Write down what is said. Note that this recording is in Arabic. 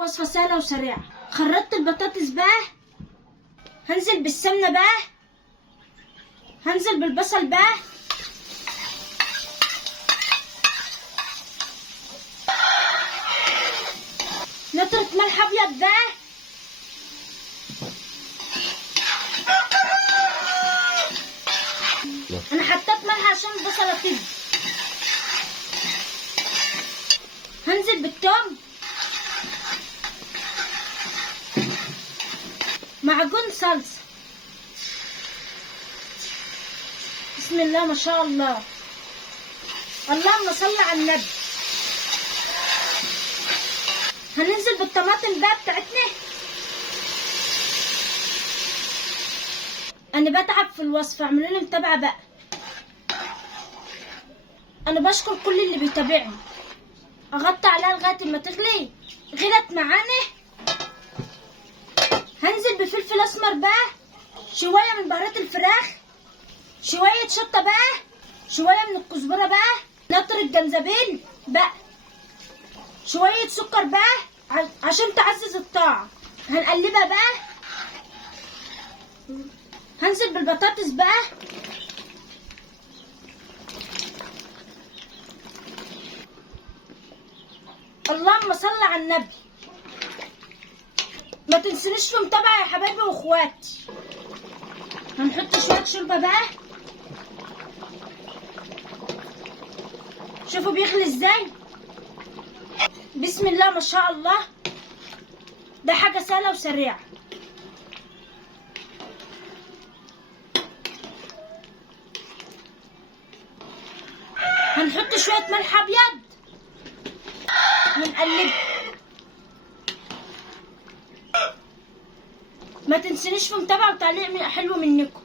وصفة سهلة وسريعة. خرطت البطاطس بقى، هنزل بالسمنة بقى، هنزل بالبصل بقى، نطرة ملح ابيض بقى، انا حطيت ملح عشان البصلة تدي. هنزل بالثوم، معجون صلصة. بسم الله ما شاء الله، اللهم صل على النبي. هننزل بالطماطم بقى بتاعتنا. انا بتعب في الوصفة، اعملوا لي متابعة بقى. انا بشكر كل اللي بيتابعني. اغطي عليها لغاية ما تغلي. غلت معانا، هنزل بفلفل اسمر بقى، شوية من بهارات الفراخ، شوية شطة بقى، شوية من الكزبرة بقى، نطرة جنزبيل بقى، شوية سكر بقى عشان تعزز الطعم. هنقلبها بقى. هنزل بالبطاطس بقى، اللهم صل على النبي. ما تنسونيش في متابعة يا حبايبي واخواتي. هنحط شوية شوربة بقى، شوفوا بيغلي ازاي. بسم الله ما شاء الله، ده حاجة سهلة وسريعة. هنحط شوية ملح ابيض ونقلب. ما تنسونيش في متابعة وتعليق حلو منكم.